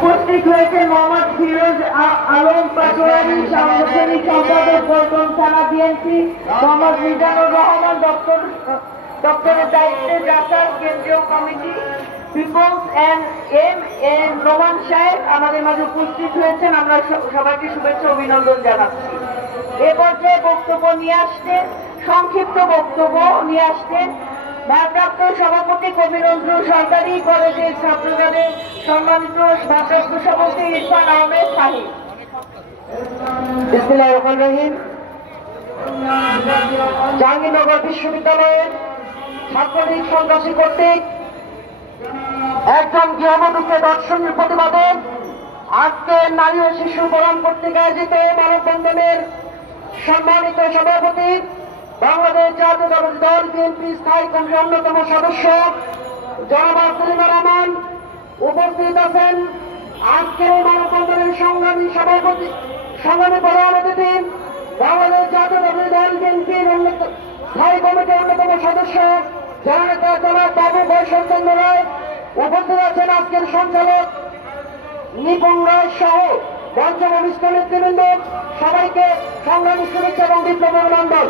উপস্থিত হয়েছে মোহাম্মদ ফিরোজ আলম পাটোয়ারি, সাংগঠনিক সম্পাদক পল্টন থানা বিএনপি, মোহাম্মদ মিজানুর রহমান দপ্তরের দায়িত্বে জাসার কেন্দ্রীয় কমিটি, পিপলস এন্ড এম নোমান সাহেব আমাদের মাঝে উপস্থিত হয়েছেন। আমরা সবাইকে শুভেচ্ছা অভিনন্দন জানাচ্ছি। এ পর্যায়ে বক্তব্য নিয়ে আসতেন, সংক্ষিপ্ত বক্তব্য নিয়ে আসতেন ভারপ্রাপ্ত সভাপতি কবি নজরুল সরকারি কলেজের ছাত্রদের সম্মানিত ভারপ্রাপ্ত সভাপতি ইরফান আহমেদ সাহিব। বিসমিল্লাহির রহমানির রহিম। জাহাঙ্গীরনগর বিশ্ববিদ্যালয়ের ছাত্রলীগ সন্ত্রাসী কর্তৃক একজন গৃহবধূকে দর্শনের প্রতিবাদে আজকে নারী ও শিশু ফোরাম কর্তৃক আয়োজিত মানববন্ধনের সম্মানিত সভাপতি, বাংলাদেশ জাতীয়তাবাদী দল বিএনপি স্থায়ী কমিটির অন্যতম সদস্য জনাব সেলিমা রহমান উপস্থিত আছেন। আজকের এই মানববন্ধনের সংগ্রামী সভাপতি, সংগ্রামী প্রধান অতিথি, বাংলাদেশ জাতীয়তাবাদী দল বিএনপির স্থায়ী কমিটির অন্যতম সদস্য জননেতা জনাব বাবু বৈষ্ণবচন্দ্র রায় উপস্থিত আছেন। আজকের সঞ্চালক নিপুণ রায় সহ মঞ্চভূমিষ্ঠ নেতৃবৃন্দ, সবাইকে সংগ্রামী শুভেচ্ছা এবং বিপ্লব অভিনন্দন।